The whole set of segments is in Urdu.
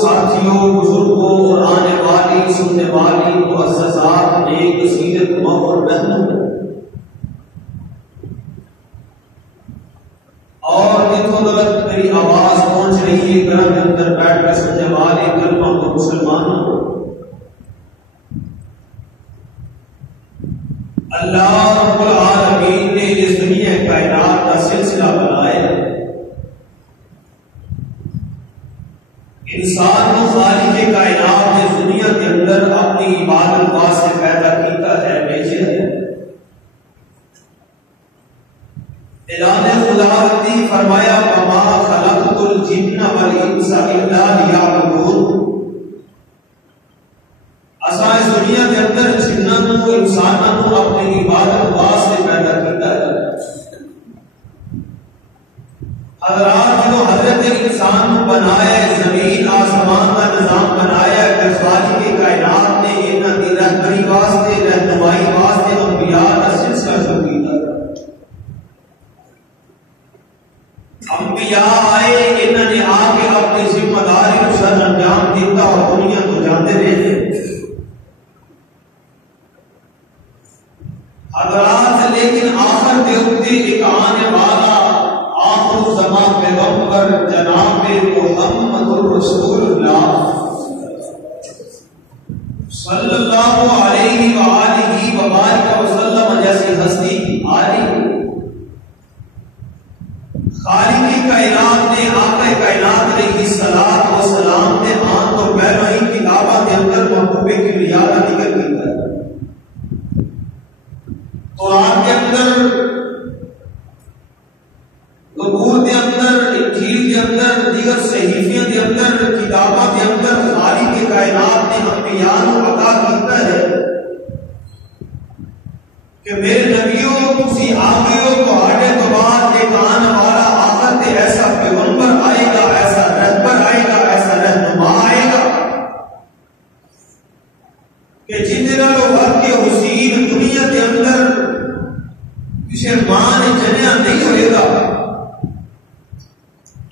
ساتھیوں، بزرگوں اور آنے والی سننے والی معززات نیک سیرت اور محمود اور اتوں تک میری آواز پہنچ رہی ہے گھر کے اندر بیٹھ کر سمجھے والے کلمہ کو مسلمانوں اللہ رب العالمین نے اس دنیا کائنات کا سلسلہ بنایا انسان کو خالق کائنات نے دنیا کے اندر اپنی عبادت واسطے پیدا کیتا ہے بھیجا ہے اعلان خداوندی فرمایا وما خلقت الجن والانس الا لیعبدون اساں اس دنیا کے اندر جنوں کو انسانوں کو اپنی عبادت واسطے پیدا کیتا ہے حضرات جو حضرت انسان کو بنایا زمین آسمان کا نظام بنایا کہ خالق کائنات نے انہاں دی رہبری واسطے رہنمائی واسطے انبیاء کا سلسلہ شروع کیتا انبیاء آئے انہوں نے آ کے اپنی ذمہ داری کو سر انجام دیتا اور دنیا کو جانتے رہے حضرات لیکن آخر دیوتے ایک آنے والا آخر زمان پیغمبر جناب محمد رسول اللہ صلی اللہ علیہ وآلہ وبارک وسلم جیسی ہستی آ رہی خالق کائنات نے آقا کائنات علیہ الصلوۃ والسلام نے آن تو پہلے ہی کتابوں کے اندر محبوب کبریا کا ذکر کیا ہے قرآن کے اندر زبور کے اندر انجیل کے اندر دیگر صحیفیاں کے اندر کتابوں کے اندر خالق کائنات نے انبیاء کو عطا کیتا ہے کہ میرے نبیوں تسی آگے ہو تہاڈے تو بعد ایک آنے والا آخر تے ایسا پیغمبر آئے گا ایسا رہبر آئے گا ایسا رہنما آئے گا کہ جتنا لوگ وقت کے حسین دنیا کے اندر کسی مان جنیا نہیں ہوئے گا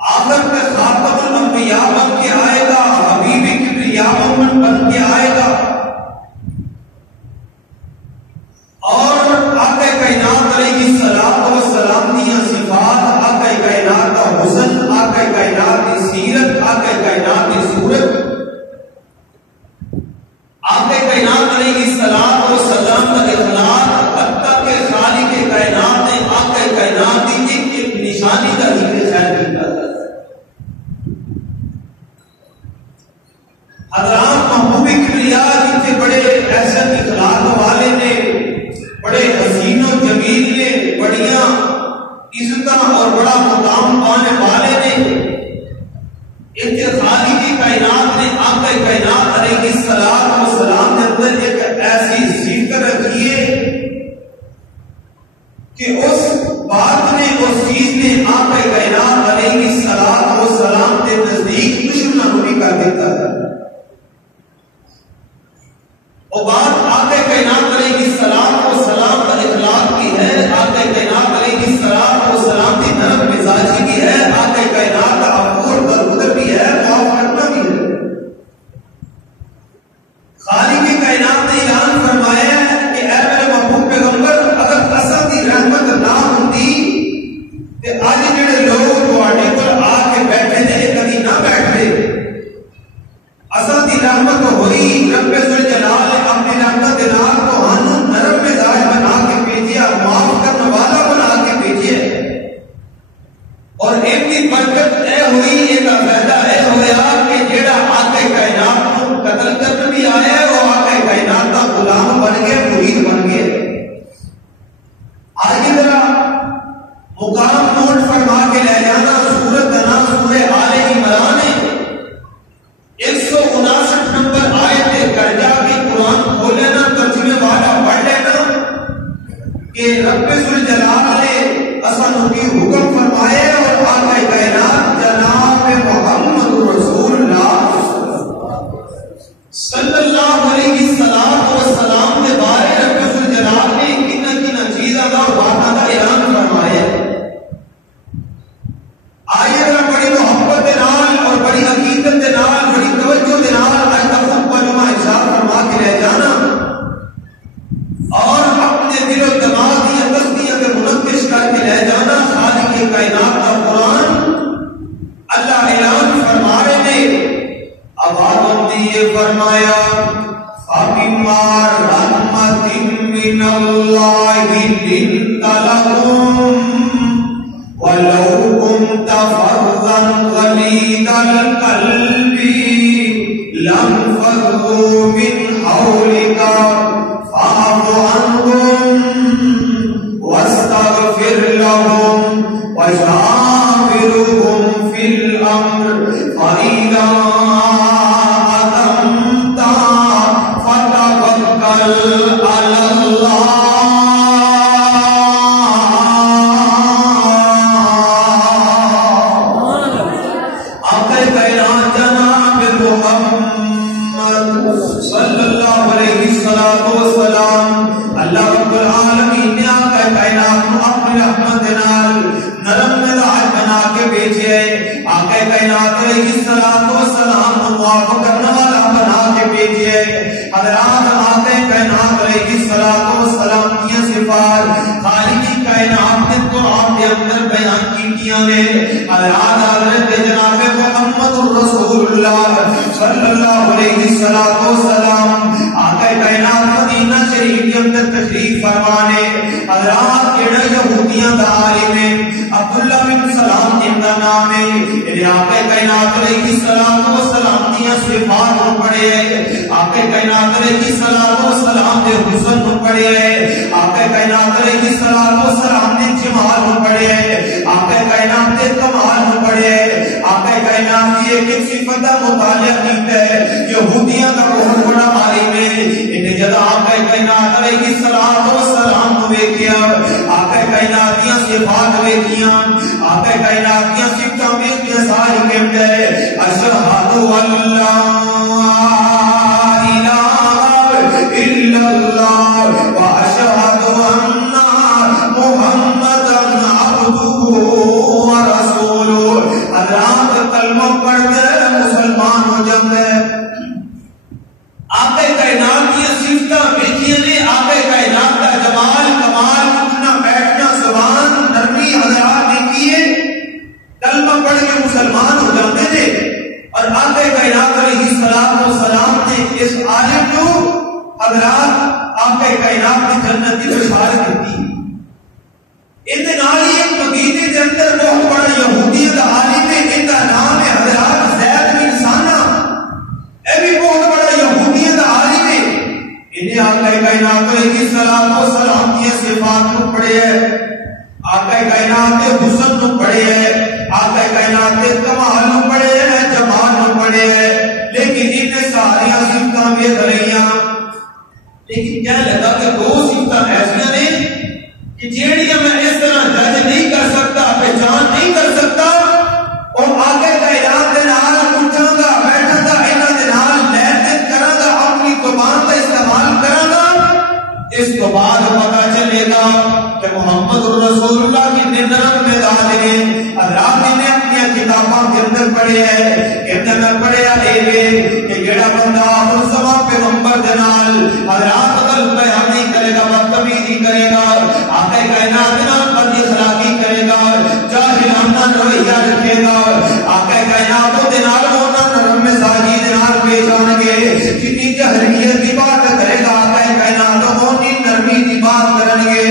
آخر پہ خاتم الانبیاء بن کے آئے گا حبیب کبریا بن کے آئے گا اور آقا کائنات علیہ الصلوۃ والسلام کی صفات آقا کائنات کا حسن آقا کائنات کی سیرت آقا کائنات کی صورت آقا کائنات علیہ الصلوۃ والسلام کا اخلاق حتیٰ کہ خالق کائنات نے آقا کائنات کی ایک نشانی کا ذکر خیر کیا ہے حضرات محبوب کبریا جتنے بڑے احسن اخلاق والے نے بڑے حسین و جمیل نے بڑیاں عزتاں اور بڑا مقام پانے والے نے خالق کائنات نے آقا کائنات علیہ الصلوۃ والسلام کے اندر ایک ایسی ذکر رکھی ہے کہ اس بات نے اس چیز نے آقا کائنات علیہ الصلوۃ والسلام کے نزدیک دشمن بھی کر دیتا ہے وہ بات آقا کائنات علیہ الصلوۃ والسلام کا اخلاق کی ہے آقا کائنات علیہ الصلوۃ والسلام کی نرم مزاجی کی ہے آقا کائنات کا عفو اور درگزر بھی ہے معاف کرنا بھی ہے خالق کائنات نے اعلان فرمایا کہ اے میرے محبوب پیغمبر اگر اصل کی رحمت نہ ہوتی کہ آج جڑے لوگ تواڈے کول آ کے بیٹھے نے کبھی نہ بیٹھتے اصل کی رحمت ہوئی رب ذوالجلال نے اپنی رحمت کے نام کو ہانوں نرم مزاج بنا کے بھیجیا معاف کرنے والا بنا کے بھیجیا اور ایک کی برکت اے ہوئی ایک فائدہ اے ہویا کہ جیڑا آقا کائنات کو قتل کرنے بھی آیا وہ آقا کائنات کا غلام بن گیا مرید بن گیا آج ذرا مقام نوٹ فرما کے لے جانا سورت کا نام سورہ آل عمران ہے 159 نمبر آیت کر جا کے قرآن کھولے نا ترجمے والا پڑھ لینا کہ رب ذوالجلال نے اصل کی حکم فرمائے اور آقا کائنات جناب محمد رسول اللہ صلی اللہ علیہ وسلم کے بارے رب ذوالجلال نے کن چیزوں کا باتوں کا اعلان فرمایا آئیے ذرا بڑی محبت کے نال اور بڑی حقیقت کے نال بڑی توجہ کے نال آج کا خطبہ جمعہ ارشاد فرما کے لے جانا اور یہ فرمایا فَبِمَا رَحْمَةٍ مِّنَ اللَّهِ لِنتَ لَهُمْ وَلَوْ كُنْتَ فَظًّا غَلِيظَ الْقَلْبِ لَانفَضُّوا مِنْ حَوْلِكَ فَاعْفُ عَنْهُمْ وَاسْتَغْفِرْ لَهُمْ وَشَاوِرْهُمْ فِي الْأَمْرِ فَإِذَا عَزَمْتَ فَتَوَكَّلْ عَلَى اللَّهِ صلی اللہ علیہ وسلم اللہ رب العالمین نے آقا کائنات کو اپنی رحمت نال نرم مزاج بنا کے بھیجے آقا کائنات علیہ السلام کو معاف کرنے والا بنا کے بھیجے حضرات آقا کائنات علیہ السلام کی صفات خالق کائنات نے قرآن کے اندر بیان کیتیاں نے حضرات حضرت جناب محمد رسول اللہ صلی اللہ علیہ وسلم آقا کائنات مدینہ شریف کے اندر تشریف فرمانے حضرات کیڑا یہودیاں دا عالم عبداللہ بن سلام جن کا نام ہے آقا کائنات علیہ السلام دیا صفات کو پڑھے آقا کائنات علیہ السلام دے حسن کو پڑھے آقا کائنات علیہ السلام دے جمال کو پڑھے آقا کائنات دے کمال کو پڑھے آقا کائنات کی ایک صفت کا مطالعہ کیتا ہے یہودیاں کا بہت بڑا عالم ہے انہیں جب آقا کائنات علیہ السلام کو ویکھیا آقا کائنات کی صفات ویکھیاں آقا کائنات کی صفتاں ویکھیاں ساری کہتے ہیں اشہد ان لا الہ الا اللہ واشہد ان محمدا عبدہ ورسولہ حضرات کلمہ پڑھتے مسلمان ہو جاتے ہیں آقا کائنات کی صفتاں ویکھیاں نے آقا کائنات کا جمال کمال اٹھنا بیٹھنا زبان نرمی حضرات نے کیے کلمہ پڑھ کے مسلمان ہو جاتے تھے اور آقا کائنات علیہ السلام نے اس عالم کو حضرات آقا کائنات کی جنت کی بشارت دی ان نالی ایک مدینے کے اندر بہت بڑا یہودی کا عالم ہے ان کا نام ہے حضرات زید بن ثانہ اے بھی بہت بڑا یہودی کا عالم ہے انہیں آقا کائنات علیہ السلام کی صفات کو پڑھے ہے آقا کائنات کے حسن کو پڑھے ہے آقا کائنات کے کمال کو پڑھے ہے جمال کو پڑھے ہے لیکن انہیں ساری صفتاں بھی دریاں لیکن کیا لگا کہ دو صفتاں ایسیاں نے کہ جیڑیاں میں اس طرح جج نہیں کر سکتا پہچان نہیں کر سکتا اور آقا کائنات کے نال اٹھاں گا بیٹھاں گا انہاں دے نال لین دین کراں گا اپنی زبان کا استعمال کراں گا اس کو بعد پتہ چلے گا کہ محمد رسول اللہ کی نرم مزاج نے حضرات نے اپنی کتابوں کے اندر پڑھے ہے کہ میں پڑھیا کہ جڑا بندہ ہر زمان پیغمبر دے نال حضرات غلط بیان نہیں کرے گا بدتمیزی کرے گا آقا کائنات نال بد اخلاقی کرے گا جاہلانہ رویہ رکھے گا آقا کائنات دے نال ہونا نرم مزاجی دے نال پیش آن گے جتنی جہلیت کی بات کرے گا آقا کائنات ہونی نرمی کی بات کرن گے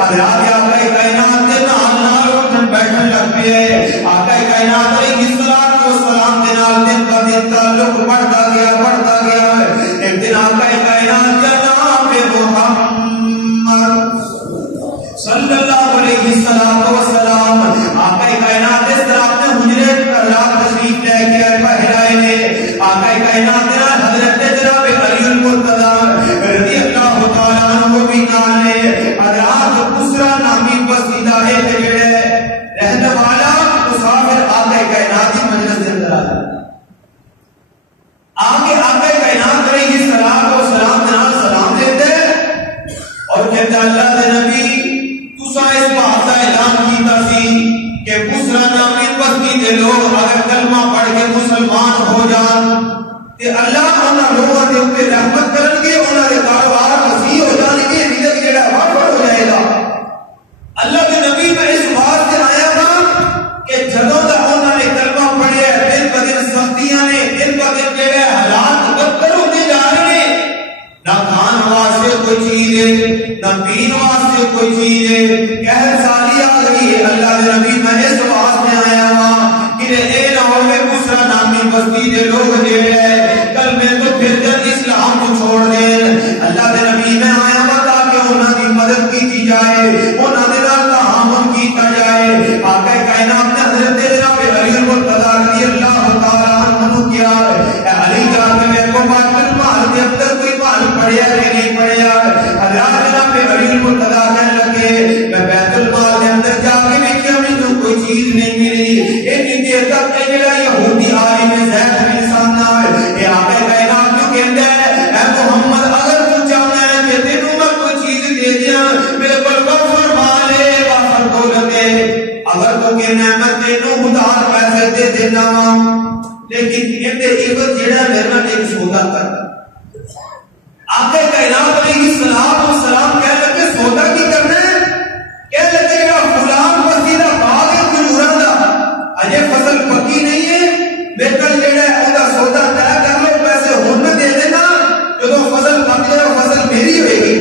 حضرات آقا کائنات دے نال نال اٹھن بیٹھن لگ پئے آقا کائنات علیہ السلام دے نال دن کا دن تعلق بڑھتا گیا ایک دن آقا کائنات جناب محمد صلی اللہ علیہ وسلم آقا کائنات اس طرح اپنے حجرے رات تشریف لے کے پہرائے نے آقا کائنات نال حضرت جناب علی المرتضی رضی اللہ تعالی عنہ بھی نال حضرات دوسرا نامی بسیدہ ہے جڑے رہنے والا مسافر آقا کائنات کی مجلس کے اندر آگے آقا کائنات علیہ السلام سلام دیتے اور کہتے اللہ دے نبی تسا اس بات کا اعلان کیتا سی کہ بسرا نامی بستی دے لوگ اگر کلمہ پڑھ کے مسلمان ہو جان تے اللہ انہاں لوگاں دے اوپر رحمت کرن گے انہاں دے کاروبار وسیع ہو جان گے رزق جڑا وافر ہو جائے گا اللہ کے نبی میں اس بات سے آیا تھا کہ جدوں دا انہاں نے کلمہ پڑھیا دن ب دن سختیاں نے دن ب دن جڑے حالات کوئی چیز ہے نہ پین واسطے کوئی چیز ہے. قحط سالی آ گئی ہے. اللہ دے نبی میں اس واسطے آیا ہوں کہ اے نہ ہوئے بسرا نامی بستی دے لوگ جڑے کل میں تو پھر جن اسلام کو چھوڑ دیں. اللہ دے نبی میں آیا ہوں تاکہ انہاں کی مدد کی جائے, انہاں دے نال تعاون کیتا جائے. آقا کائنات نے حضرت جناب علی المرتضی رضی اللہ تعالی عنہ کیا علی جان میں کو بات مال کے اندر کوئی مال پڑیا ہے نہیں پڑیا. حضرت جناب علی المرتضی کہنے لگے میں بیت المال کے اندر جا کے دیکھا مجھے کوئی چیز نہیں ملی. اتنی دیر تک کہ میرا یہودی عالم زید بن سامنا ہے آقا کائنات جو کہتا ہے اے محمد اگر تو چاہتا ہے کہ تینوں میں کوئی چیز دے دیا میرے پر وفر مالے وفر دولت ہے. اگر تو کہنا ہے میں تینوں ادھار پیسے دے دینا لیکن اندے عبد جڑا میرا ایک سودا کر. آقا کائنات علیہ السلام کہنے لگے سودا کی کرنا ہے. کہنے لگے یا فلان مسجدہ باغ کھجوراں دا اجے فصل پکی نہیں ہے میرے جڑا ہے اوندا سودا طے کر لو پیسے ہن میں دے دینا جدوں فصل پک جائے فصل میری ہوئے گی.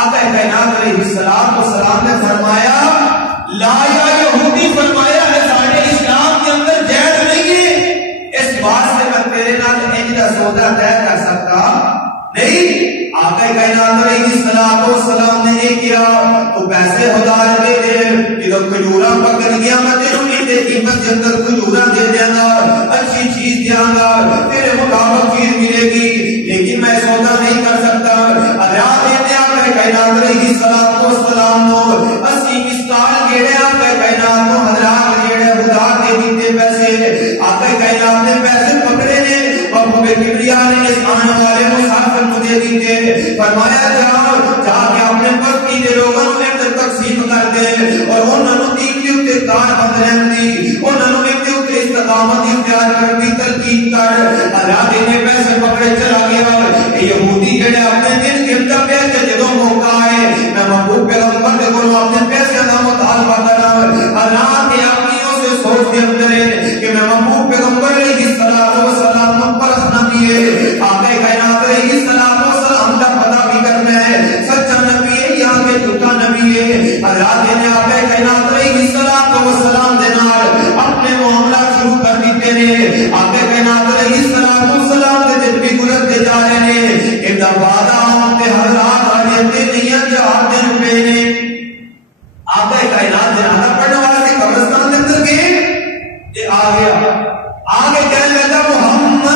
آقا کائنات علیہ السلام نے فرمایا لا یا یہودی فرمایا ہے سارے اسلام کے اندر جائز نہیں ہے. اس بات سے میں تیرے نال انج دا سودا طے کر سکتا نہیں. آقا کائنات علیہ السلام نے یہ کیا تو پیسے ہدایت دے دے جب کھجوراں پکڑ گیا میں تینوں اندے قیمت کے اندر کھجوراں دے دیا گا اچھی چیز دیا گا تیرے مطابق چیز ملے گی لیکن میں سودا نہیں کر سکتا. حضرات نے آقا کائنات علیہ السلام کو 80 مسکال جڑے آقا کائنات کو حضرات جڑے ادھار دے دیتے پیسے. آقا کائنات نے پیسے پکڑے نے ابو بکر کبریا نے اس آنے والے مسافر کو دے دیتے. فرمایا جا کے اپنے بستی دے لوگوں نے اندر تقسیم کر دے اور انہوں نے دین کے اوپر کار بند رہندی انہوں نے کے اوپر استقامت اختیار کر دی تلقین کر. حضرات نے پیسے پکڑے چلا گیا. یہودی جڑے اپنے دین کے اندر پہ کہ جدوں موقع آئے میں محبوب پیغمبر دے کولوں اپنے پیسے دا مطالبہ کرا. حضرات نے اپنیوں سے سوچ کے اندر ہے کہ میں محبوب پیغمبر علیہ السلام کو پرکھنا بھی ہے. آقا کائنات علیہ السلام کا پتہ بھی کرنا ہے سچا نبی ہے یا کہ جھوٹا نبی ہے. حضرات نے آقا کائنات علیہ السلام دے نال اپنے معاملات شروع کر دیتے ہیں. آقا کائنات علیہ السلام دے دن بھی گزرتے جا رہے ہیں. ایک وعدہ ہوتے حضرات آجتے نہیں جہاں دن پہ نے آقا کائنات جنازہ پڑھنے واسطے قبرستان دے اندر گئے یہ آ گیا آگے کہنے لگا محمد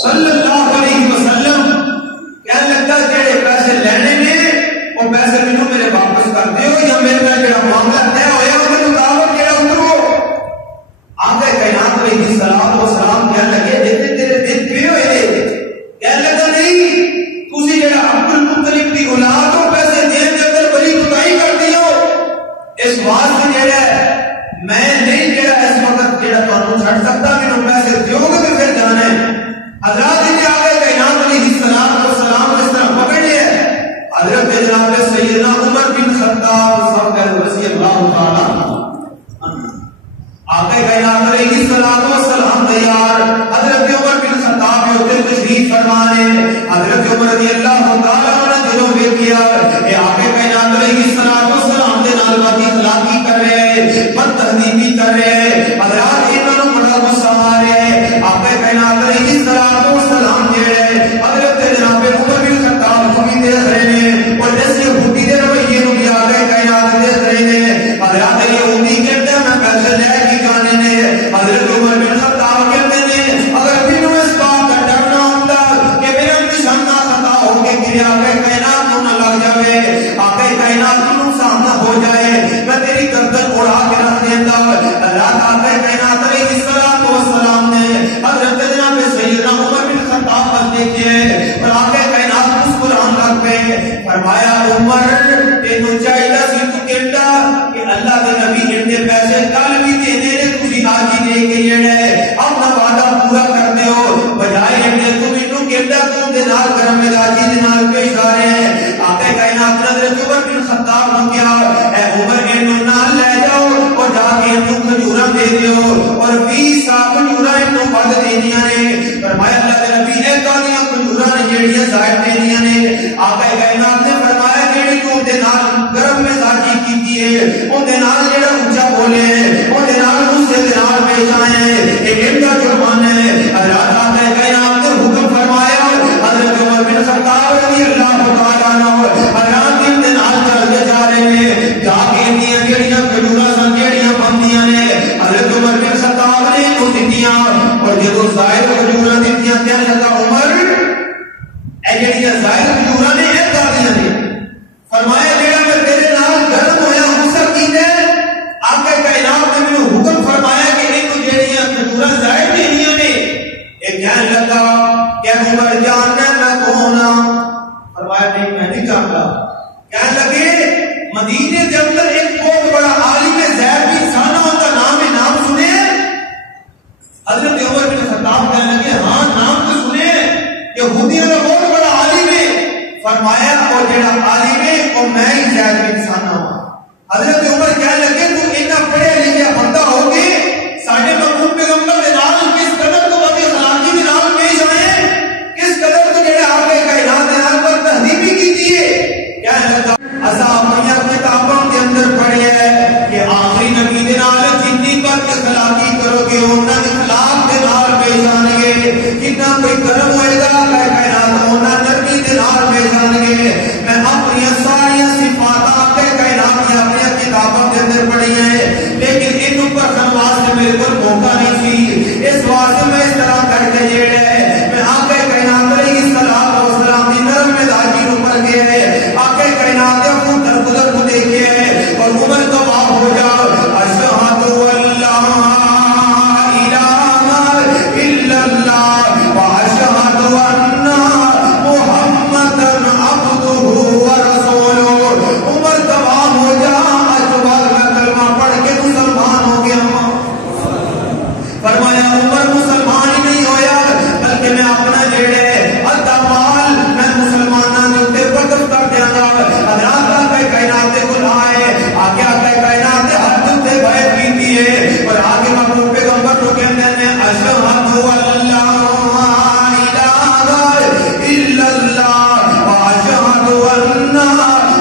صلی اللہ علیہ وسلم کہنے لگا جڑے پیسے لینے نے وہ پیسے مینوں میرے واپس کر دیو یا میرا جڑا معاملہ طے ہویا اس کے مطابق جڑا اترو. آقا کائنات علیہ السلام کہنے لگے جتنے تیرے دل پہ ہوئے کہنے لگا نہیں تسی جڑا عبد المطلب دی اولاد ہو پیسے دین دے اندر بڑی کوتاہی کر دی ہو. اس بات سے جڑا میں نہیں جڑا اس وقت جڑا تانوں چھڈ سکتا مینوں پیسے دیو گے تے پھر جانا ہے. حضرات نے آقا کائنات علیہ السلام اس طرح پکڑ لیا. حضرت جناب سیدنا عمر بن خطاب رضی اللہ تعالی آقا کائنات علیہ السلام تیار حضرت عمر بن خطاب جو دل تشریف فرمانے حضرت عمر رضی اللہ تعالی عنہ دلوں دیکھیا کہ آقا کائنات علیہ السلام دے نال بد اخلاقی کر رہے بد تہذیبی کر رہے. حضرات انہاں نوں بڑا غصہ آ رہا ہے. آقا کائنات علیہ السلام جڑے حضرت جناب عمر بن خطاب کو بھی دیکھ رہے ہیں اور جس یہودی دے رویے نوں بھی آقا کائنات دیکھ رہے ہیں. حضرات یہودی کہتے ہیں میں پیسے لے کے جانے نے. حضرت عمر بن خطاب کہتے ہیں اگر مینوں اس بات کا ڈر نہ ہوندا کہ میرا نشانہ خطا ہو کے گرے آقا کائنات نوں نہ لگ جاوے آقا کائنات نوں سامنا ہو جائے میں تیری گردن اڑا کے رکھ دیندا. اللہ آقا کائنات علیہ السلام نے حضرت جناب سیدنا عمر بن خطاب پر دیکھے اور آقا کائنات مسکران لگ پے. فرمایا عمر تینوں چاہیے سی تو کہندا کہ اللہ دے نبی اندے پیسے کل بھی دینے نے تسی آج ہی دے کے جڑے اپنا وعدہ پورا کر دیو بجائے اندے تو مینوں کہندا تو دے نال کرم مزاجی دے نال پیش آ رہے ہیں. آقا کائنات حضرت عمر بن خطاب نے کیا اے عمر انہوں نال لے جاؤ اور جا کے انہوں کھجوراں دے دیو اور 20 سال کھجوراں انہوں بد دینیاں نے. فرمایا اللہ دے نبی نے کہا کھجوراں نے جڑیاں ظاہر دینیاں نے. آقا جڑیاں ظاہر حضوراں نے اے کردیاں نے فرمایا جڑا میں تیرے نال گرم ہویا غصہ کیتا آقا کائنات نے مینوں حکم فرمایا کہ اینو جڑیاں حضوراں ظاہر نہیں نے اے کہن لگا کہ عمر جاننا میں کون ہاں فرمایا نہیں میں نہیں جانتا کہنے لگے مدینے کے اندر ایک بہت بڑا عالم زید بن ثانہ کا نام سنے حضرت عمر بن خطاب کہنے لگے ہاں نام تو سنے یہودیوں کا بہت بڑا عالم ہے فرمایا وہ جڑا عالم ہے وہ میں ہی زید بن ثانہ ہوں حضرت عمر کہنے لگے تو اتنا پڑھے لکھے بندہ ہو کے ساڈے محبوب پیغمبر کے نال کس قدر تو بد اخلاقی کے نال پیش آئے کس قدر تو جڑے آپ کے کائنات کے نال پر تہذیبی کی ہے کہنے لگا اسا اپنی کتابوں کے اندر پڑھے ہے کہ آخری نبی دے نال جتنی بد اخلاقی کرو گے انہاں اخلاق دے نال پیش آن گے جتنا کوئی کرم ہوئے گا کائنات انہاں نبی دے نال پیش آن گے میں اپنی ساری صفات آپ کے کائنات کی اپنی کتابوں کے اندر پڑھی ہے لیکن ان اوپر خنواس سے میرے کو موقع نہیں سی اس واسطے میں اس طرح کر کے جیڑ ہے میں آپ کے کائنات علیہ الصلوۃ والسلام کی نرم مزاجی اوپر گیا ہے آپ کے کائنات کو درگزر کو دیکھے ہے اور عمر گواہ ہو جاؤ اشہد اللہ الہ الا اللہ واشہد ان محمدا عبدہ ورسولہ عمر گواہ ہو جا آج تو بعد میں کلمہ پڑھ کے مسلمان ہو گیا فرمایا عمر مسلمان ہی نہیں ہویا بلکہ میں اپنا جیڑے ادھا مال میں مسلمانوں کے اوپر وقف کر دیا گا حضرات کا کائنات کو آئے آگے آقا کائنات ہر دن سے بھائی پیتی ہے اور آگے محبوب پیغمبر کو کہتے ہیں اشہد اللہ الہ الا اللہ واشہد ان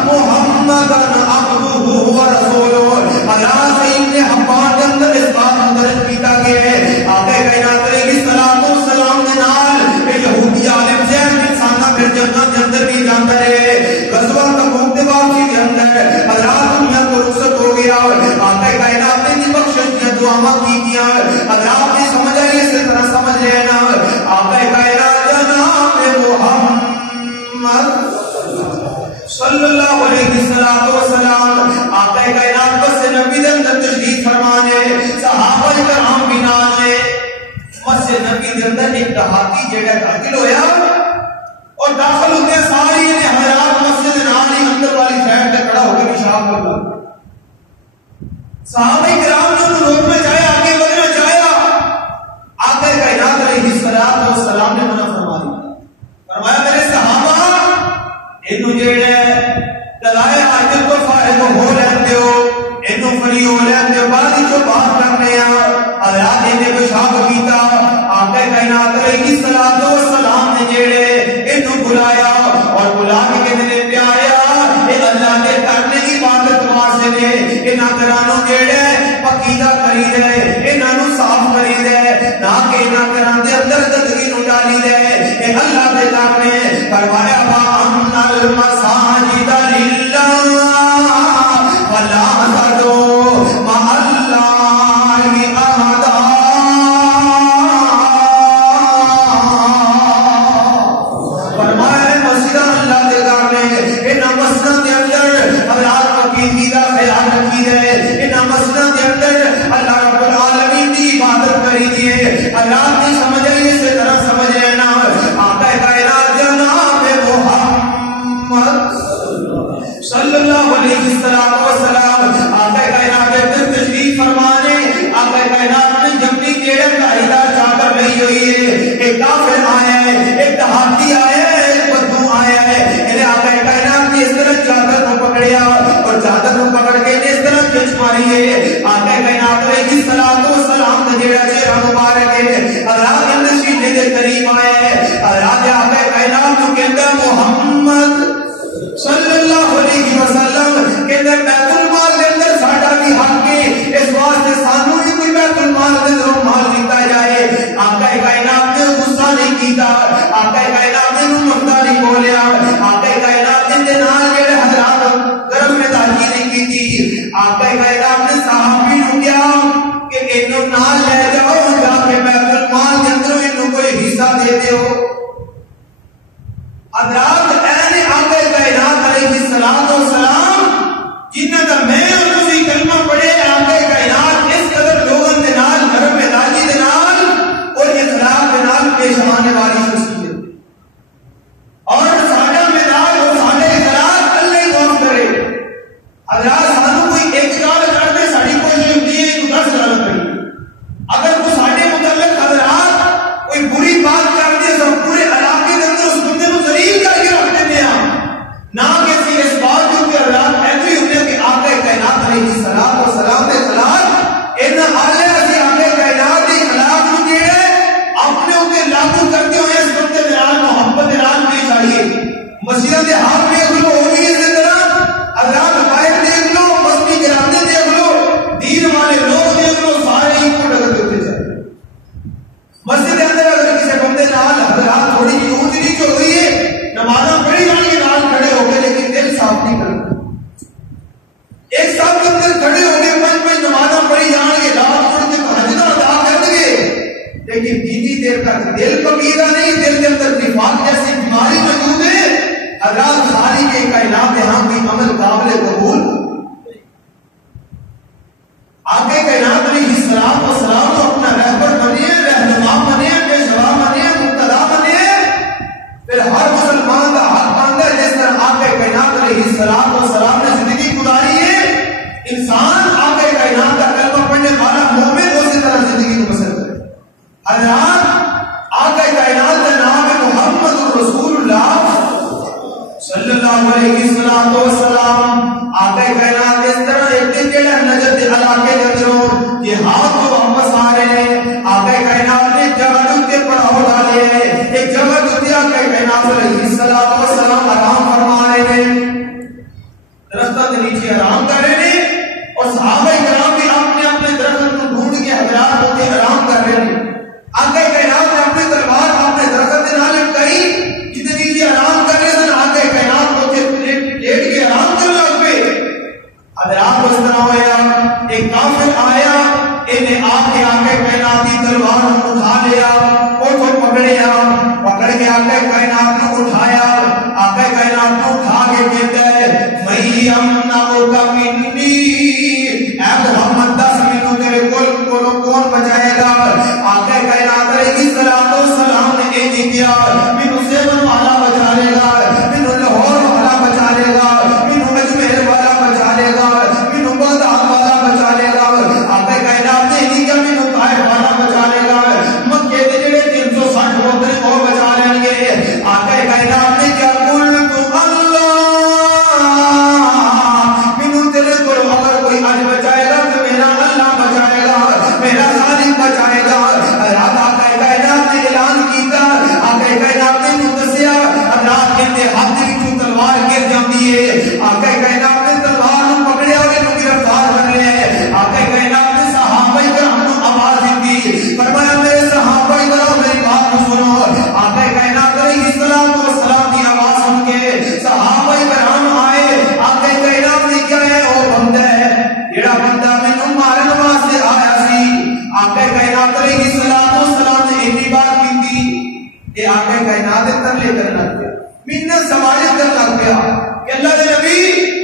محمدا عبدہ ورسولہ حضرات ابن حبان کے اندر اس بات مندرج کیتا گیا ہے آقا کائنات علیہ الصلوۃ والسلام کے نال اے یہودی عالم زید بن ثانہ پھر جنت کے اندر بھی جاتا ہے غزوہ تبوک کے واپسی کے اندر حضرات دنیا کو رخصت ہو گیا آقا کائنات نے بخشش کی دعا کی دیا حضرات نے سمجھ آئی اس طرح سمجھ لینا آقا کائنات جناب محمد صلی اللہ علیہ وسلم آقا کائنات بس نبی دے اندر تشریف فرمانے صحابہ کرام بھی نال نے بس نبی دے اندر ایک دہاتی جڑا داخل ہویا اور داخل ہوتے ساری نے حضرات مسجد نال ہی اندر والی سائڈ تے کھڑا ہو کے پیشاب کر لیا صحابہ کرام نے انہوں روکنا چاہیا آگے بڑھنا چاہیا آقا کائنات علیہ السلام نے منع فرما دیا فرمایا میرے صحابہ انہوں جیڑے دلائے حاجت کو فارغ ہو لیندے ہو انہوں فری ہو لیندے ہو بعد جو بات کرنے ہیں حضرات نے پیشاب کیتا آقا کائنات علیہ السلام نے جیڑے انہوں بلایا اور بلا کے کہنے پیاریا اے اللہ کے کرنے کی عبادت واسطے نے انہاں گھرانوں جیڑے پکیدہ کری دے انہاں صاف کری دے نہ کہ انہاں گھراں دے اندر گندگی نو ڈالی دے اے اللہ دے کرنے فرمایا وَأَنَّ الْمَسَاجِدَ لِلَّهِ فَلَا تَدْعُوا مَعَ اللَّهِ أَحَدًا فرمایا مسجد اللہ دے کرنے انہاں مسجد دے اندر حضرات پاکیزگی دا خیال رکھی دے انہاں مسجد دے اندر اللہ رب العالمین دی عبادت کری دیے حضرات نہیں سمجھ آئی اس طرح سمجھ لینا آقا کائنات جناب محمد صلی اللہ علیہ وسلم آقا کائنات کے تشریف فرمانے آقا کائنات نے جمعی جیڑے دائیدار چادر لئی ہوئی ہے ایک کافر آیا ہے ایک دہاتی آیا ہے ایک بدو آیا ہے انہیں آقا کائنات نے اس طرح چادر کو پکڑیا اور چادر کو پکڑ کے اس طرح کھچ ماری ہے آقا کائنات علیہ السلام کا جیڑا چہرہ مبارک ہے حضرات اندر شینے کے قریب آیا ہے حضرات آقا کائنات کو کہتا محمد صلی اللہ علیہ وسلم کہتے بیت المال کے اندر ساڑھا بھی حق ہے اس واسطے سانو ہی کوئی بیت المال کے اندر مال دیتا جائے آقا کائنات نے غصہ نہیں کیتا آقا کائنات نے ممتا نہیں بولیا آقا کائنات نے نال جڑے حضرات گرم میں داخل نہیں کی تھی آقا کائنات نے صحابی نو کیا کہ انہوں نال لے جاؤ جا کے بیت المال کے اندر انہوں کوئی حصہ دے دیو حضرات اہل آقا کائنات علیہ السلام جنہ کا میں اور تسی کلمہ پڑھے آقا کائنات اس قدر لوگوں دے نال نرم مزاجی دے نال اور اخلاق دے نال پیش آنے والی شخصیت اور ساڈا مزاج اور ساڈے اخلاق اللہ غور کرے. حضرات سانو کوئی ایک گل کرتے ساری کوشش ہوتی ہے کہ 10 گل کریں. اگر کوئی ساڈے متعلق حضرات کوئی بری بات کر دے تو پورے علاقے کے اندر اس بندے کو ذلیل کر کے رکھ دیتے ہیں. نہ کسی اس بات جو کہ حضرات ایسے ہوتے ہیں کہ آقا کائنات علیہ السلام دے خلاف ان حالے سے آقا کائنات کے خلاف جو جڑے اپنے اوپر لاگو کرتے ہوئے اس بندے دے نال محبت دے نال پیش آئیے. مسجد دے حق دیکھ لو ہوگی اس طرح حضرات باہر دیکھ لو مسجد گرانے دیکھ لو دین والے لوگ دیکھ لو سارے ہی کو ڈگر دیتے جائے. مسجد کے اندر اگر کسی بندے نال حضرات تھوڑی سی اونچ نیچ ہو گئی ہے نمازاں پڑھی جائیں گے نال کھڑے ہو کے لیکن دل صاف نہیں کرنا. ایک ساتھ کے اندر کھڑے ہو کے 5 نمازاں پڑھی جائیں گے رات پڑھ کے تہجد ادا کر دیں گے لیکن جتنی دیر تک دل پکیدہ نہیں دل کے اندر نفاق جیسی بیماری موجود ہے حضرات ساری کے کائنات ہم بھی عمل قابل قبول. آقا کائنات علیہ السلام کو اپنا رہبر بنے رہنما بنے پیشوا بنے مقتدا بنے پھر ہر مسلمان کا حق بنتا ہے جس طرح آقا کائنات علیہ السلام نے زندگی گزاری ہے انسان آقا کائنات کا کلمہ پڑھنے والا مومن اسی طرح زندگی کو بسر کرے. حضرات آقا کائنات کا نام ہے محمد رسول اللہ صلی اللہ علیہ وسلم. آقا کائنات اس طرح ایک دن جڑا نجد علاقے کے اندروں یہ ہاتھ کو واپس آ رہے ہیں. آقا کائنات نے جگہ کے پڑاؤ ڈالے ہیں ایک جگہ جو آقا کائنات علیہ السلام آرام فرما رہے ہیں درختوں کے نیچے آرام کر رہے ہیں اور صحابہ کرام بھی اپنے اپنے درخت کو ڈھونڈ کے حضرات ہوتے آرام کر رہے ہیں. آقا کائنات نے اپنے تلوار اپنے درخت کے نال لٹکائی جتنے نیچے آرام کر رہے ہیں آقا کائنات ہوتے لیٹ کے آرام کرنے لگ پے. حضرات کو اس طرح ہوا ایک کافر آیا انہیں آقا کائنات کی تلوار اٹھا لیا اور کو پکڑ کے آقا کائنات کو اٹھایا. آقا کائنات کو اٹھا کے کہتا ہے میں امنعک منی اے محمد 10 منٹ تیرے کون بچائے گا. آقا کائنات علیہ السلام نے یہ کیا مینوں زیمن والا بچا لے گا مینوں لاہور والا بچا لے گا مینوں اجمیر والا بچا لے گا مینوں بغداد والا بچا لے گا. آقا کائنات نے نہیں کیا مینوں طائف والا بچا لے گا مکے دے جڑے 360 لوگ نے وہ بچا لیں گے. آقا کائنات نے کیا آقا کائنات نے تلوار نو پکڑیا اور انہوں گرفتار کر لیا ہے. آقا کائنات نے صحابہ کرام نو آواز دی فرمایا میرے صحابہ کرام میری بات سنو. آقا کائنات علیہ السلام کی آواز سن کے صحابہ کرام آئے. آقا کائنات نے کیا ہے وہ بندہ ہے جڑا بندہ مینوں مارن واسطے آیا سی. آقا کائنات علیہ السلام نے اتنی بات کی کہ آقا کائنات ترلے کرنے لگ گیا منت سواری کرنے لگ گیا کہ اللہ کے نبی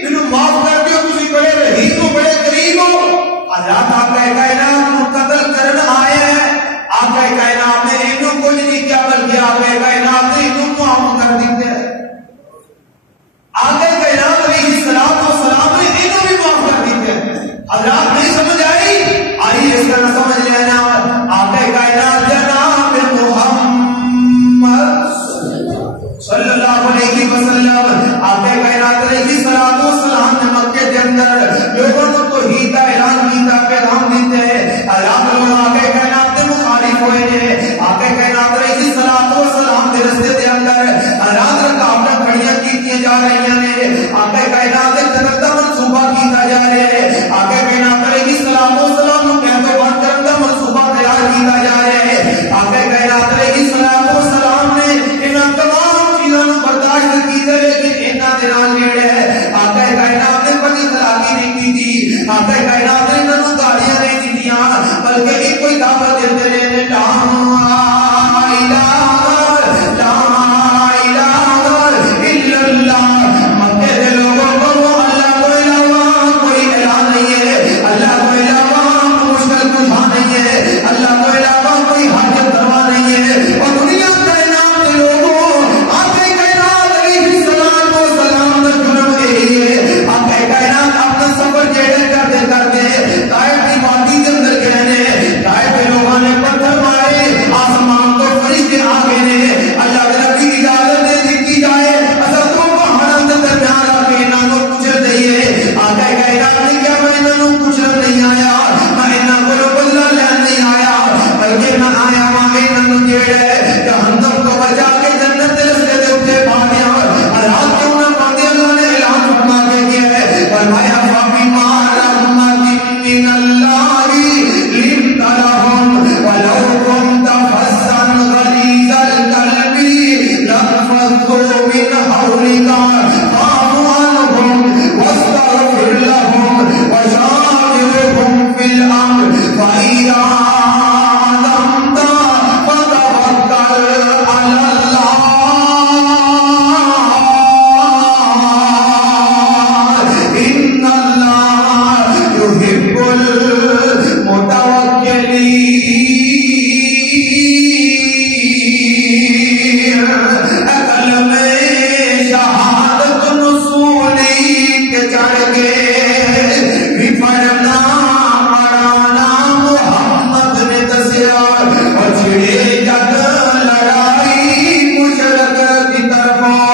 مینوں معاف کر دیو تسی بڑے رحیم ہو بڑے کریم ہو. حضرات آقا کائنات کو قتل کرنا آیا ہے. آقا کائنات نے انہوں کچھ نہیں کیا بلکہ آقا کائنات نے انہوں کو معاف کر دیتے ہیں. آقا کائنات علیہ السلام نے انہوں بھی معاف کر دیتے ہیں. حضرات نہیں سمجھ آئی اس طرح سمجھ لینا آقا کائنات جناب محمد صلی اللہ علیہ وسلم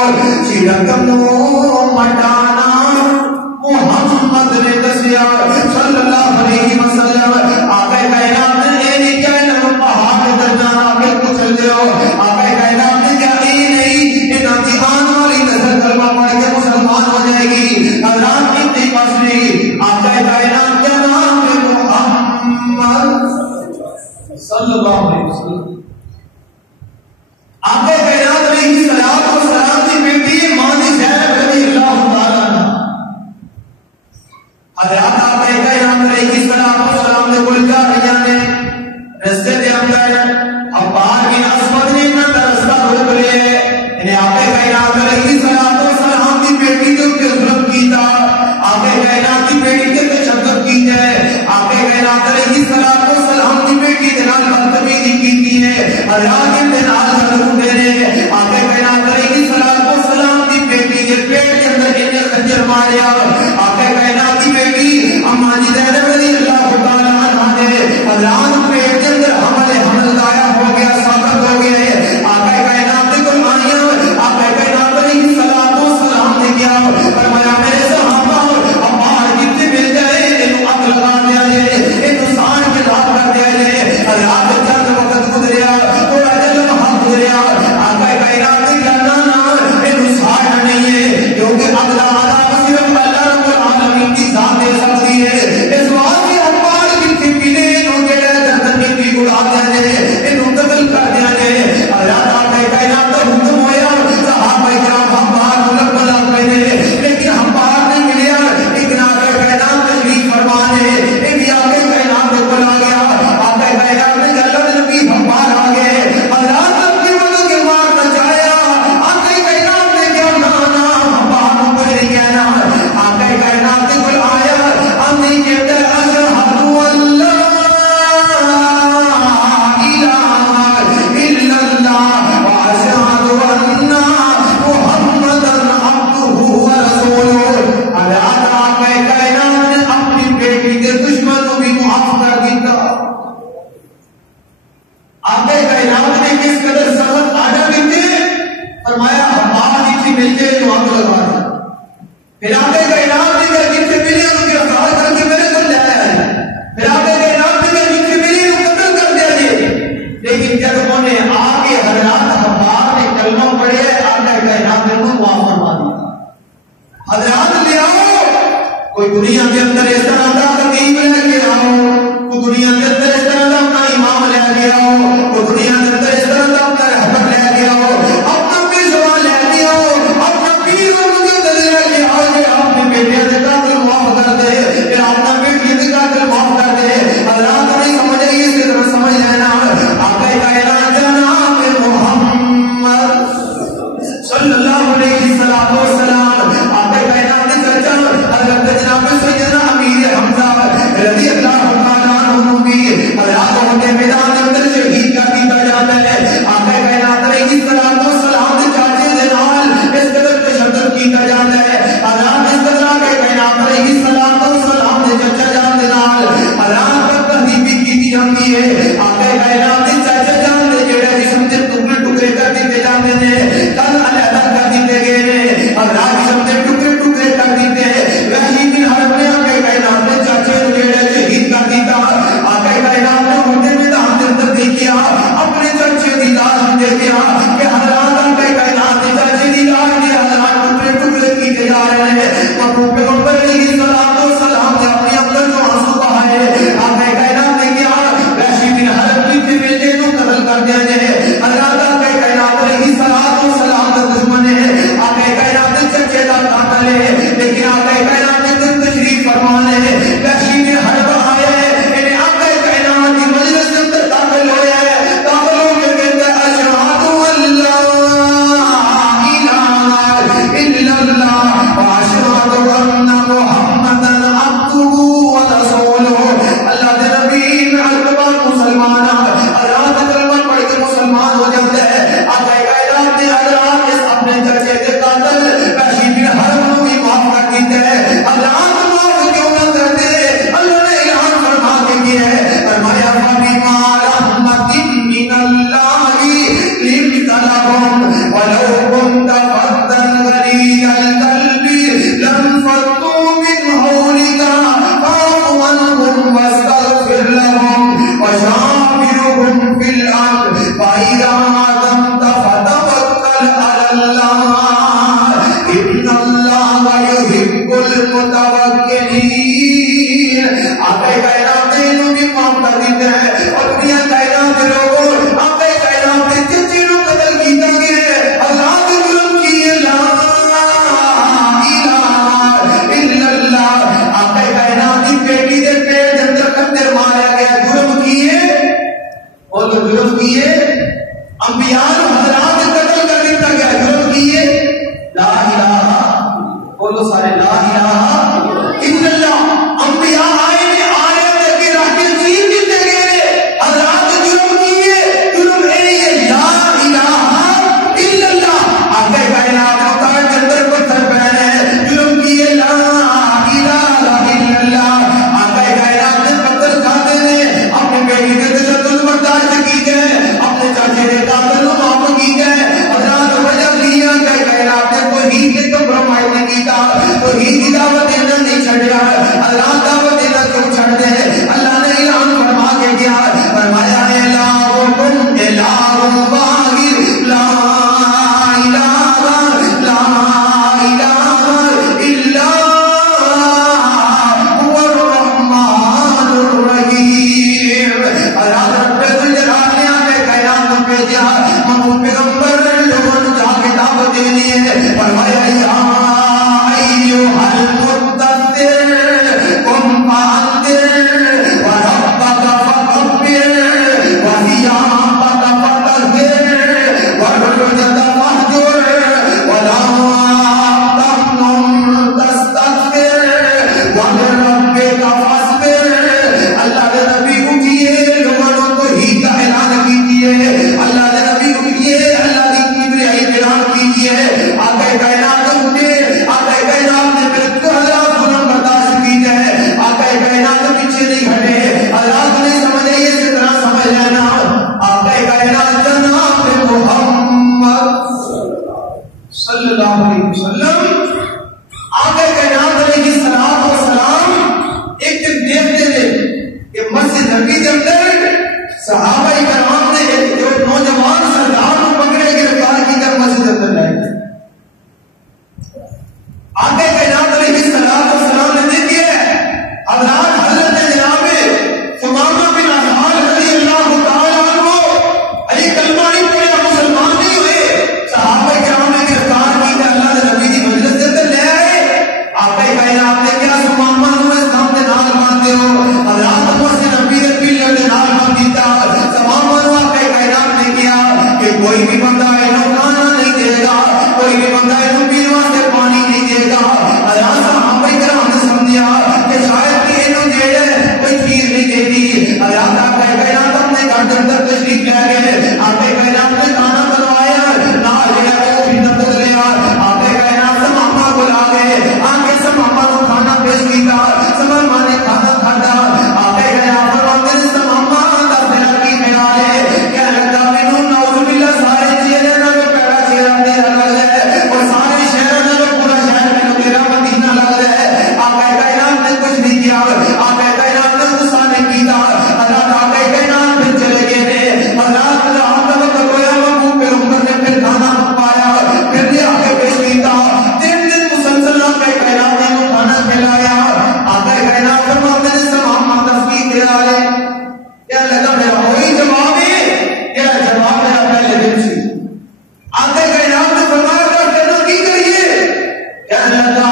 رقم مٹانا محمد نے دسیا صلی اللہ علیہ وسلم آقا کائنات نے یہ نہیں کیا نہ پہاڑ درمیان آ کے کچل دیو آقا کائنات نے کیا نہیں انہاں دی آن والی نسل کلمہ پڑھ کے مسلمان ہو جائے گی حضرات اتنی بس نہیں آقا کائنات کا نام ہے محمد صلی اللہ علیہ وسلم آقا کائنات علیہ السلام کی بیٹی ماں دی زینب رضی اللہ تعالی عنہ حضرات آقا کائنات علیہ السلام نے کل جا رہی نے رستے دے اندر عبار بن اسود نے نہ رستہ روک لیا انہیں آقا کائنات علیہ السلام کی بیٹی کے اوپر ظلم کیتا آقا کائنات کی بیٹی کے تشدد کی جائے آقا کائنات علیہ السلام کی بیٹی کے نال بدتمیزی کی ہے حضرات کے نال ضرور دے رہے آقا کائنات علیہ السلام کی بیٹی کے پیٹ کے اندر انہیں خنجر ماریا آقا کائنات کی بیٹی اما جی زینب رضی اللہ تعالی عنہا نے حضرات پیٹ کے اندر حمل ضائع ہو گیا ساقط ہو گیا ہے آقا کائنات کو آئیاں آقا کائنات علیہ السلام نے کیا فرمایا میرے صحابہ عمار کتنے مل جائے انہوں اگ لگا دیا جائے انہوں سان کے دھاپ کر دیا جائے حضرات چند وقت گزریا تو اجل محب گزریا آقا کائنات نے کیا نانا انہوں سان نہیں ہے کیونکہ اگلا عذاب صرف اللہ رب العالمین کی ذات دے سکتی ہے اس واسطے عمار کتنے ملے انہوں جڑے دردنی بھی اڑا دیا جائے انہوں قتل کر دیا جائے حضرات آقا کائنات کا حکم ہویا صحابہ کرام عمار ملک بلا پہنے لیکن عمار نہیں ملیا لیکن آقا کائنات تشریف فرمانے ایک بھی آقا کائنات کو بلا گیا آقا کائنات نے اللہ نبی عمار آ گئے حضرات اپنی مدد کے مار بچایا آقا کائنات نے کیا نانا عمار اوپر نہیں کہنا آقا کائنات نے کل آیا ہم نہیں کہتے اشہد اللہ کوئی دنیا کے اندر اس طرح کا تقریب لے کے آؤ کوئی دنیا کے اندر اس طرح کا اپنا امام لے کے آؤ کوئی دنیا کے اندر اس طرح کا اپنا رہبر لے کے آؤ اپنا پیشوا لے کے آؤ اپنا پیر اور مجدد لے کے آؤ کہ اپنے بیٹے سے قاتل معاف کر دے پھر اپنا بیٹی سے قاتل معاف کر دے حضرات نہیں سمجھ رہی اس کی طرف سمجھ لینا آقا کائنات کا نام ہے محمد صلی اللہ علیہ وسلم آقا کائنات کے چچا حضرت جناب سیدنا امیر حمزہ رضی اللہ تعالیٰ عنہ بھی حضرات کے میدان اندر شہید کا کیتا جاتا ہے آقا بولو سارے لا الہ الا اللہ. انبیاء آئے نے آیت کے راہ چیز دیتے گئے حضرات جرم کیے جرم ہے لا الہ الا اللہ. آگے کائنات مقام کے اندر پتھر پہنے جرم کیے لا الہ الا اللہ. آگے کائنات نے پتھر کھاتے نے اپنے بیٹی کے تشدد برداشت کی گئے اپنے چاچے کے قاتل کو معاف کی گئے. حضرات وجہ دیا کہ کائنات نے توحید کے کمپرومائز نہیں کیتا توحید کی دعوت دینا نہیں چھڑیا. اللہ دعوت دینا کیوں چھڑ دے؟ اللہ نے اعلان فرما کے دیا فرمایا الہکم الہ واحد لا الہ لا الہ الا هو الرحمن الرحیم. اللہ رب الجلال نے آگے کائنات میں بھیجا محبوب پیغمبر لوگوں نے جا کے دعوت دینی ہے. فرمایا یا ایھا المدثر قم فانذر وربک فکبر وثیابک فطہر والرجز فاہجر ولا تمنن تستکبر ولربک فاصبر. اللہ کے نبی اٹھیے لوگوں کو ہی کا اعلان کیجیے. اللہ کے نبی اٹھیے اللہ کی کبریائی اعلان کیجیے. آقا کائنات اٹھے آقا کائنات نے پھر حضرات ظلم برداشت کی جائے. آقا کائنات پیچھے نہیں ہٹے. حضرات نہیں سمجھے یہ طرح سمجھ لینا آقا کائنات جناب محمد صلی اللہ علیہ وسلم آقا کائنات علیہ الصلوۃ والسلام ایک دن دیکھتے تھے کہ مسجد نبی کے اندر صحابہ کرام نے جو نوجوان سردار کو پکڑے گرفتار کی کر مسجد اندر لائے. آقا کائنات علیہ الصلوۃ والسلام نے دیکھے حضرات حضرت جناب ثمامہ بن اسال رضی اللہ تعالی عنہ علی کلمہ نہیں پڑھا مسلمان نہیں ہوئے. صحابہ کرام نے گرفتار کی کہ اللہ کے نبی کی مجلس سے اندر لے آئے. آقا کائنات نے کیا ثمامہ کو اس کام کے نال باندھتے ہو؟ حضرات مسجد نبی کے پلر کے نال باندھ دیتا. ثمامہ کو آقا کائنات نے کیا کہ کوئی بھی بندہ انہوں کھانا نہیں دے گا کوئی بھی بندہ انہوں پینے واسطے پانی نہیں دے گا. حضرات صحابہ کرام نے سمجھا کہ شاید کہ انہوں نے کوئی چیز نہیں دے دی. حضرات آقا کائنات اپنے گھر کے اندر تشریف لے گئے. آقا کائنات نے کھانا بنوایا نال جو ہے وہ خدمت لیا. آقا کائنات ثمامہ کو لا گئے آگے ثمامہ کو کھانا پیش کیا. ثمامہ نے کھانا کھادا. آقا کائنات فرماتے ہیں ثمامہ دا تیرا کی خیال ہے؟ کہنے لگا مینوں نعوذ باللہ سارے چہرے نال پہلا چہرہ تیرا لگ رہا ہے اور سارے شہر نال پورا شہر مینوں تیرا مدینہ لگ رہا ہے. آقا کائنات نے کچھ نہیں کیا. آقا کائنات نے غصہ نہیں کیا. حضرات آقا کائنات پھر چلے گئے نے. حضرات رات کا وقت ہویا محبوب پیغمبر نے پھر کھانا پکایا پھر لے آ کے پیش کیا. 3 دن مسلسل آقا کائنات نے وہ کھانا کھلایا. آقا کائنات فرماتے ہیں ثمامہ تصدیق کرا لے. کیا لگا میرا وہی جواب ہے کیا جواب میرا پہلے دن سے. آقا کائنات نے فرمایا تھا کہنا کی کریے. کہنے لگا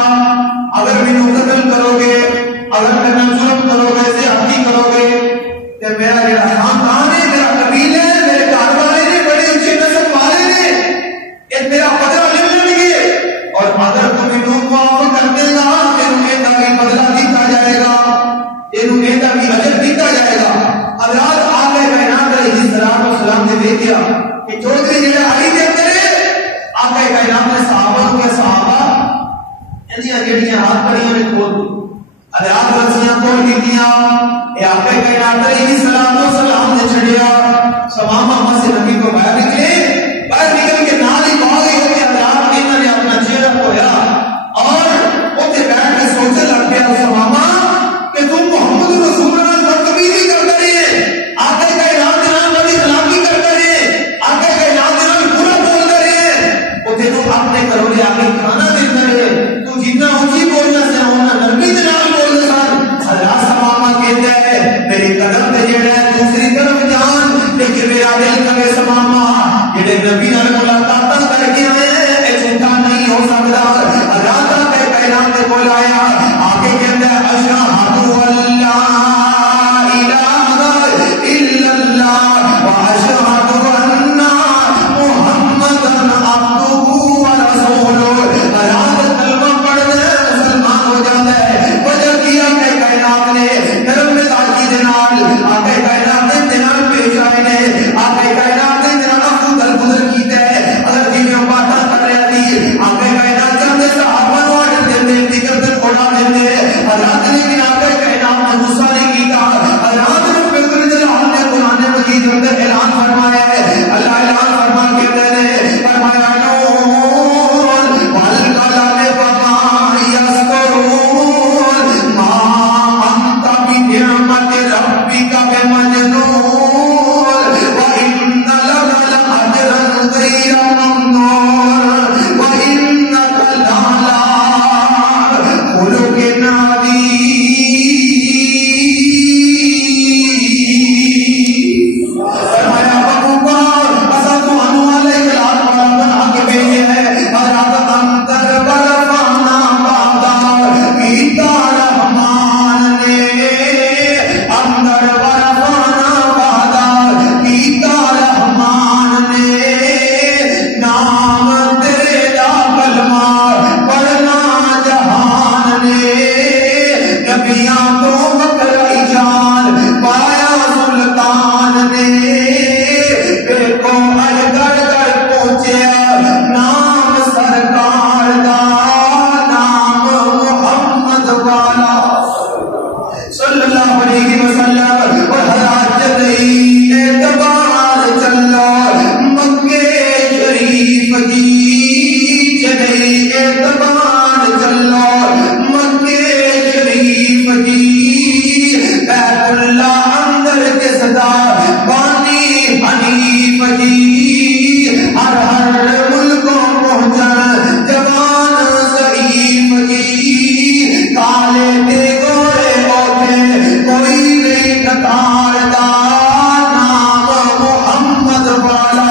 اگر مینوں قتل کرو گے اگر میں ظلم کرو گے زیادتی کرو گے تو میرا جڑا خاندان ہے میرا قبیلہ ہے میرے گھر والے نے بڑے اونچے نسب والے نے یہ میرا بدلہ لے لیں گے. اور اگر تم انہوں معاف کر دے گا انہوں یہ کا بھی بدلہ دیتا جائے گا انہوں یہ کا بھی اجر دیتا جائے گا. حضرات آقا کائنات علیہ الصلوۃ والسلام نے دیکھا کہ چودھری جڑا علی دے اندر ہے. آقا کائنات نے صحابہ کے صحابہ انہاں جڑیاں ہاتھ پڑیاں نے کھول دی. حضرات رسیاں کھول دیتیاں. اے آقا کائنات علیہ الصلوۃ والسلام نے چھڑیا. ثمامہ مسجد نبی کو باہر نکل کے نال ہی بھاگ گئے کہ حضرات انہوں نے اپنا چہرہ کھولا اور اوتھے بیٹھ کے سوچنے لگ پیا ثمامہ کہ تم محمد رسول اللہ پر کبیری کرتا رہے. آقا کائنات کے نام بڑی خلافی کرتا رہے. آقا کائنات کے نام برا بولتا رہے. اوتھے تو اپنے گھروں لے آ کے کھانا دیتا رہے. تو جتنا اونچی بولنا سے ہونا نرمی کے نام بولنا سن. حضرات ثمامہ کہتا ہے میری قدم تے جڑا ہے دوسری طرف جان لیکن میرا دل کرے ثمامہ جڑے نبی نال ملاقات کر کے آئے اے جھوٹا نہیں ہو سکتا. حضرات آقا کائنات نے بلایا آگے کہتا ہے اشہد اللہ الہ الا اللہ واشہد ان محمدن عبدہ ورسولہ. لی اعتبار چلو مکے شریف کی بیت اللہ اندر کے صدا بانی حنیف کی ہر ہر ملکوں پہنچن جوان ضعیف کی کالے کے گورے ہوتے کوئی نہیں قطار دار نام محمد والا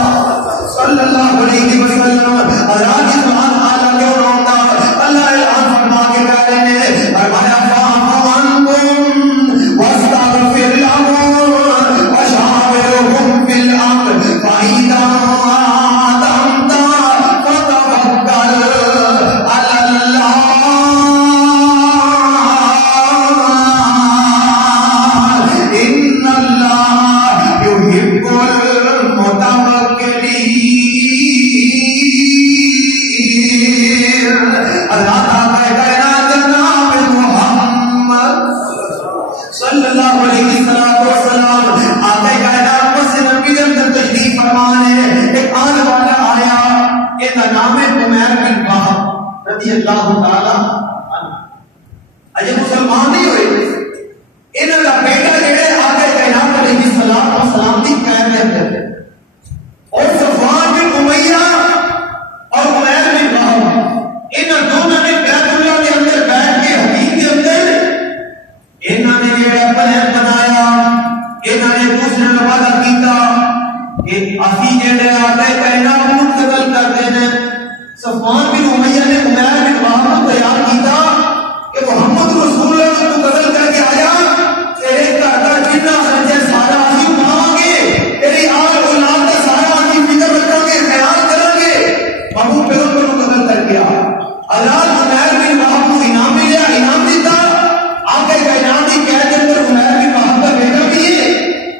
صلی اللہ علیہ وسلم حضرات سبحان اللہ کیوں روتا اللہ اعلان فرما کے کہہ رہے ہیں فرمایا فاعف عنہم واستغفر لهم وشاورهم في الامر فاذا عزمت فتوکل علی اللہ ان اللہ یحب المتوکلین اللہ تعالی کائنات جناب محمد صلی اللہ علیہ وسلم آقا کائنات مسجد نبوی کے اندر تشریف فرما ہے ایک آنے والا آیا ان کا نام ہے عمیر بن وہب رضی اللہ تعالی عنہ اجے مسلمان نہیں ہوئے انہاں دا بیٹا جڑے آقا کائنات علیہ السلام دی قید میں اندر اور صفوان بن امیہ اور عمیر بن وہب انہاں دونوں نے بیت اللہ کے اندر بیٹھ کے حدیث کے اندر انہاں نے جڑا پلان بنایا انہاں نے دوسرے نال وعدہ کیتا کہ اسی جڑے آقا کائنات نوں قتل کر دینا صفوان بن امیہ نے عمیر بن وہب کو تیار کیتا کہ محمد رسول اللہ کو قتل کر کے آیا تیرے گھر کا جتنا خرچہ سارا اسی اٹھاواں گے تیری آل اولاد کا سارا اسی فکر رکھاں گے خیال کریں گے محبوب پیغمبر کو قتل کر کے آیا حضرات عمیر بن وہب کو انعام ملیا انعام دیتا آقا کائنات کی قید کے اندر عمیر بن وہب کا بیٹا بھی ہے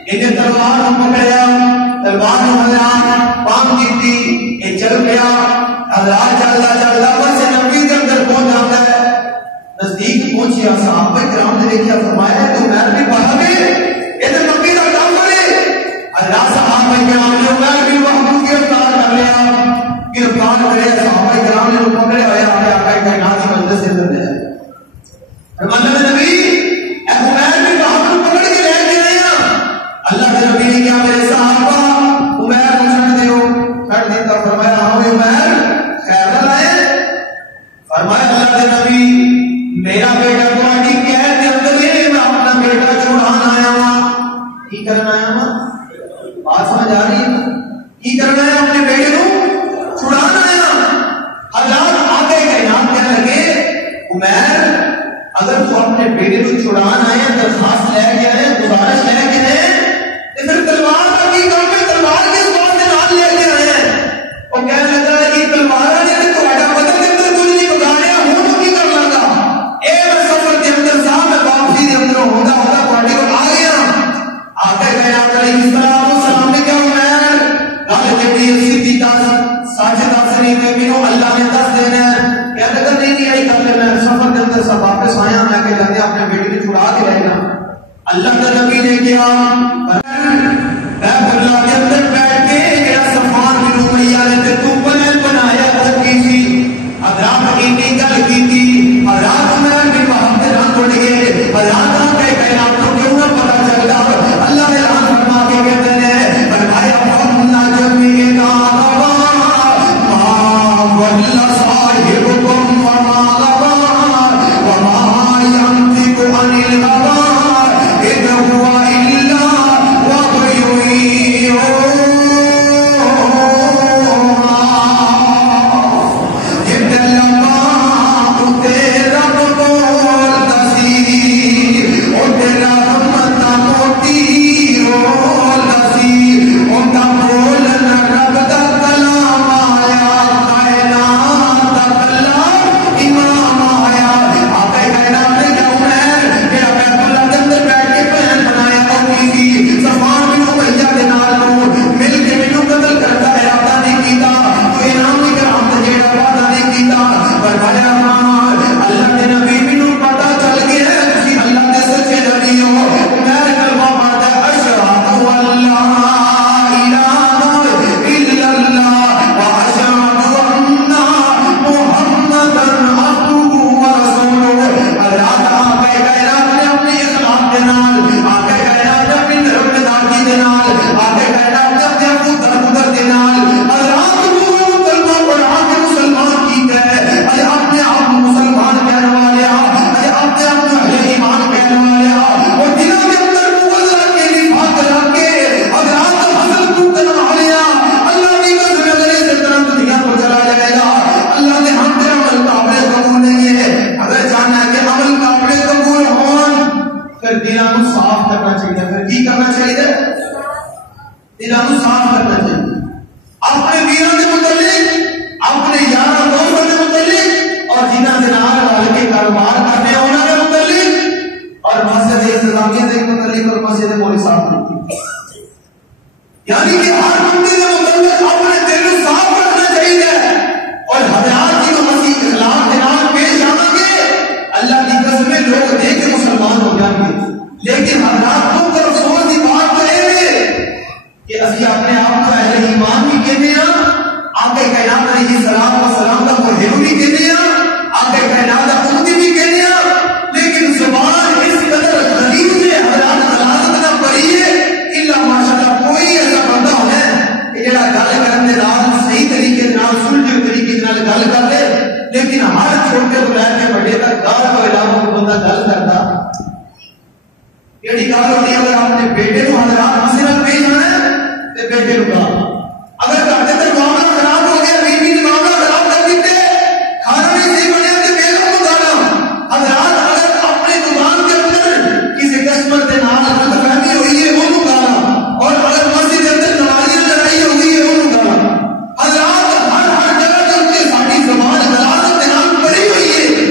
انہیں تلوار کو پکڑیا تلوار کو حضرات پام کیتی یہ چل گیا حضرات چلتا بس نبی کے اندر پہنچ جاتا ہے نزدیک پہنچیا صحابہ کرام نے دیکھا فرمایا تو عمیر بن وہب ہے یہ تو مکی کا کام کرے حضرات صحابہ کرام نے عمیر بن وہب کو گرفتار کر لیا گرفتار کرے صحابہ کرام نے پکڑے آیا آقا کائنات کی مجلس سے اندر لے آئے فرمایا نبی اے عمیر بن وہب کو پکڑ کے لے کے آیا اللہ کے نبی نے کیا میرے صحابہ عمیر کو چھڑ دیو چھڑ دیتا فرمایا ہاں عمیر خیر نہ لائے فرمایا اللہ کے نبی میرا بیٹا تمہاری قید کے اندر ہے میں اپنا بیٹا چھڑان آیا ہوں کی کرنا آیا ہوں بات سمجھ آ رہی ہے کی کرنا ہے اپنے بیٹے کو چھڑان آیا حضرات آقا کائنات کہنے لگے عمیر اگر تو اپنے بیٹے کو چھڑان آئے درخواست لے کے آئے گزارش لے کے آئے تو پھر تلوار کا کی کام ہے تلوار کس بات سے نام لے کے آئے وہ کہنے لگا کہ تلوار نے تمہارا بدن کے اندر کچھ نہیں بگاڑیا ہوں تو کی کر لگا اے میں سفر کے اندر صاحب میں واپسی کے اندر ہوتا تمہارے کو آ گیا آقا کائنات علیہ السلام نے کیا عمیر گل جڑی اسی پیتا سچ دس نہیں تے مینوں اللہ نے دس دینا ہے کہنے لگا نہیں آئی کر لے میں سفر کے اندر سب واپس آیا میں کہ جاتے اپنے بیٹے کو چھڑا کے رہے گا اللہ کے نبی نے کیا بیت اللہ کے اندر بیٹھ کے میرا صفوان بن امیہ نے تے تو پلان بنایا وہ کی تھی حضرات کی گل کی تھی حضرات عمیر بن وہب کے رنگ اڑ گئے حضرات آقا کائنات کو کیوں نہ پتا چلتا اللہ اعلان فرما کے کہتے ہیں فرمایا فَمْنَا جَمِيعًا مَا وَلَّ صَاحِبُكُمْ وَمَا غَوَىٰ وَمَا يَنطِقُ عَنِ الْهَوَىٰ إِنْ هُوَ إِلَّا وَحْيٌ يُوحَىٰ رب دا کلام آیا کائنات کاروبار کرنے انہوں نے متعلق اور مسجد انتظامیہ سے متعلق اور مسجد پولیس صاحب نے یعنی کہ ہر بندے کے متعلق اپنے دل کو صاف رکھنا چاہیے اور حضرات کی مسیح اخلاق کے نام پیش آنا گے اللہ کی قسمیں لوگ دیکھ کے مسلمان ہو جائیں گے لیکن حضرات خود پر افسوس کی بات تو ہے کہ اسی اپنے آپ کو اہل ایمان بھی کہتے ہیں آقا کائنات علیہ السلام و سلام کا محب بھی کہتے ہیں آقا کائنات کا خودی بھی کہتے ہیں لیکن زبان اس قدر غلیظ ہے حضرات غلاظت نہ پڑی ہے الا ماشاءاللہ کوئی ایسا بندہ ہے کہ جڑا گل کرنے دے نال صحیح طریقے نال سلجھے طریقے نال گل کر لے لیکن ہر چھوٹے کو لے کے بڑے تک گال کو علاوہ کوئی بندہ گل کرتا یہی گل ہوتی ہے اگر اپنے بیٹے کو حضرات مسئلہ پیش آنا ہے تو بیٹے کو کہا اگر گھر کے اندر معاملہ خراب ہو گیا بیوی نے معاملہ خراب کر دیتے کھانا نہیں صحیح بنیا تو بیگم کو کھانا حضرات اگر اپنے دکان کے اندر کسی کسٹمر کے نام غلط فہمی ہوئی ہے وہ کھانا اور اگر مسجد کے اندر نمازی لڑائی ہو گئی ہے وہ کھانا حضرات ہر جگہ کے اندر ساری زبان غلاظت کے نام پڑی ہوئی ہے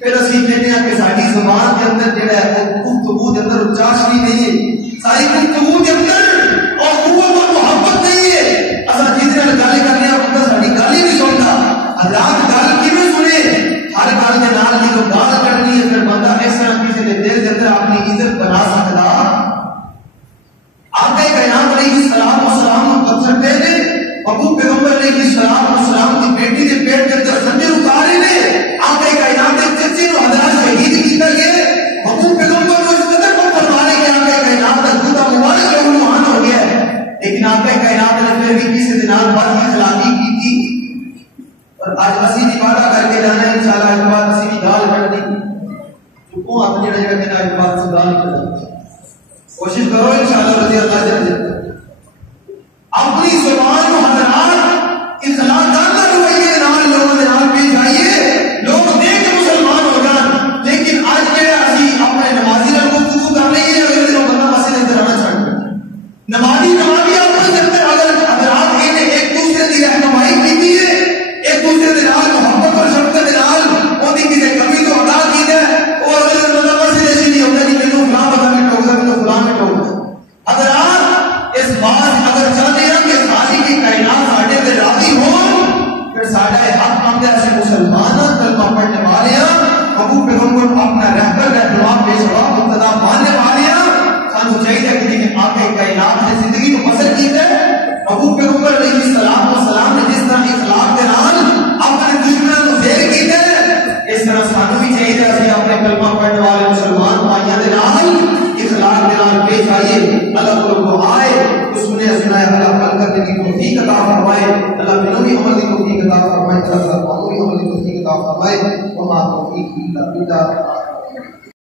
پھر اسی کہتے ہیں کہ ساری زبان کے اندر جڑا ہے گفتگو کے اندر چاشنی نہیں ہے ساری گفتگو کے اندر اور قوت اور محبت نہیں ہے اصل جتنے گالی کرنے بندہ ساری گالی نہیں سنتا حضرات گال کیوں سنے ہر گال کے نال کی جو گال کرنی ہے پھر بندہ اس طرح کسی کے دل کے اندر اپنی عزت بنا سکتا آقا کائنات علیہ السلام و سلام کو کرتے نے ابو پیغمبر علیہ السلام و سلام کی بیٹی کے پیٹ کے اندر خنجر اتارے نے آقا کائنات کے چچے کو حضرات شہید کیتا گیا ابو پیغمبر کو اس قدر کو فرمانے کہ آقا کائنات کا جوتا مبارک روحان ہو گیا ہے لیکن آقا کائنات نے پھر بھی کسی دن بات کی خلافی کی تھی اور آج اسی بھی وعدہ کر کے جانا ہے انشاءاللہ اس بات اسی بھی گال کرنی چکو اپنی جگہ کے اس بات سے گال کرنا کوشش کرو انشاءاللہ رضی اللہ جل اپنی زبان کو حضرات اخلاق دانہ رویے کے نال لوگوں کے نال پیش آئیے لوگ دیکھ کے مسلمان ہو جان لیکن آج کیا اسی اپنے نمازی نال گفتگو کر رہی ہے اگر دنوں بندہ مسجد اندر آنا چھڑ گیا نمازی آپ کے اندر اگر حضرات ایک دوسرے کی رہنمائی کی ہے ایک دوسرے کے نال محبت اور شفقت کے نال اونی کسی کمی تو ادا کی ہے اور اگر بندہ مسجد ایسی نہیں ہوتا نہیں مینوں فلاں بندہ میں ٹوک دے تو فلاں میں ٹوک دے حضرات اس بات اگر چاہتے ہیں کہ ساری کی کائنات ساڈے تے راضی ہو پھر ساڈا حق بنتا ہے مسلمان کلمہ پڑھنے والے ابو پیغمبر اپنا رہبر کا جواب پیش ہوا مقتدا ماننے والے سانو چاہیے کہ آقا کائنات نے زندگی کو پسند کیتا ہے ابو پیغمبر علیہ السلام و سلام نے جس طرح اخلاق کے نال اپنے دشمنوں کو زیر کیتا ہے اس طرح سانو بھی چاہیے کہ اپنے کلمہ پڑھنے والے مسلمان بھائیوں کے نال اخلاق کے نال پیش آئیے اللہ کو آئے سنے سنائے اللہ عمل کرنے کی توفیق عطا فرمائے اللہ بنوی عمل کی توفیق عطا فرمائے اللہ قانونی عمل کی توفیق عطا فرمائے وما توفیق الا بالله